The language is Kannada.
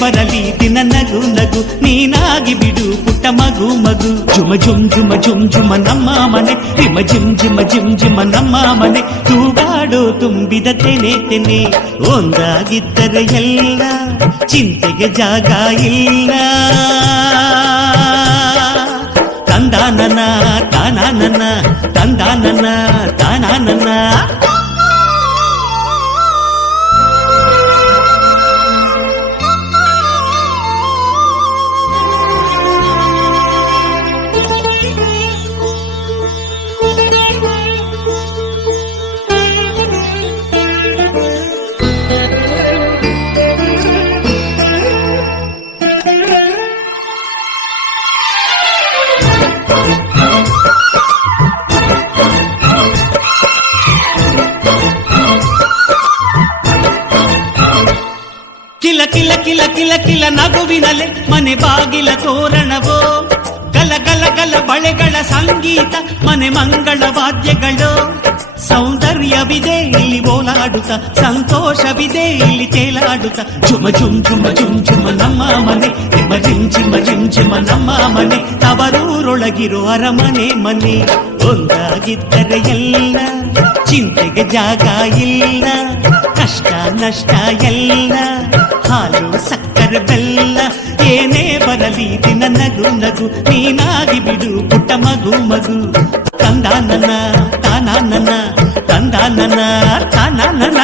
ಬರಲಿ ದಿನ ನಗು ನಗು ನೀನಾಗಿ ಬಿಡು ಪುಟ್ಟ ಮಗು ಮಗು ಜುಮ ಜುಮ್ ಜುಮ ಜುಮ್ ಜುಮ ನಮ್ಮ ಮನೆ ರಿಮ ಜಿಮ್ ಜಿಮ ಜಿಮ್ ಜಿಮ ನಮ್ಮ ಮನೆ ತೂಗಾಡೋ ತುಂಬಿದ ತೆನೆ ತೆನೆ ಒಂದಾಗಿದ್ದರೆ ಎಲ್ಲ ಚಿಂತೆಗೆ ಜಾಗ ಇಲ್ಲ ತಂದಾನನ ತಾನಾನನ ತಂದಾನನ ತಾನಾನನ ಕಿಲ ಕಿಲ ಕಿಲ ಕಿಲ ಕಿಲ ನಗುವಿನಲೆ ಮನೆ ಬಾಗಿಲ ತೋರಣವೋ ಗಲ ಗಲ ಗಲ ಬಳೆಗಳ ಸಂಗೀತ ಮನೆ ಮಂಗಳ ವಾದ್ಯಗಳು ಸೌಂದರ್ಯವಿದೆ ಇಲ್ಲಿ ಓಲಾಡುತ್ತ ಸಂತೋಷವಿದೆ ಇಲ್ಲಿ ತೇಲಾಡುತ್ತ ಜುಮ ಜುಮ್ ಜುಮ ಜುಮ್ ಜುಮ ನಮ್ಮ ಮನೆ ನಿಮ್ಮ ಜಿಮ್ ಜಿಮ ಜಿಮ್ ಜಿಮ ನಮ್ಮ ಮನೆ ತವರೂರೊಳಗಿರೋ ಅರಮನೆ ಮನೆ ಒಂದಾಗಿದ್ದರೆ ಎಲ್ಲ ಚಿಂತೆಗೆ ಜಾಗ ಇಲ್ಲ ಕಷ್ಟ ನಷ್ಟ ಎಲ್ಲ ಹಾಲು ಸಕ್ಕರೆ ಬೆಲ್ಲ ಏನೇ ಬರಲಿ ದಿನ ನಗು ನಗು ನೀನಾಗಿ ಬಿಡು ಪುಟ್ಟ ಮಗು ಮಗು ತಂದಾನನ ತಾನಾನನ ತಂದಾನನ ತಾನಾನನ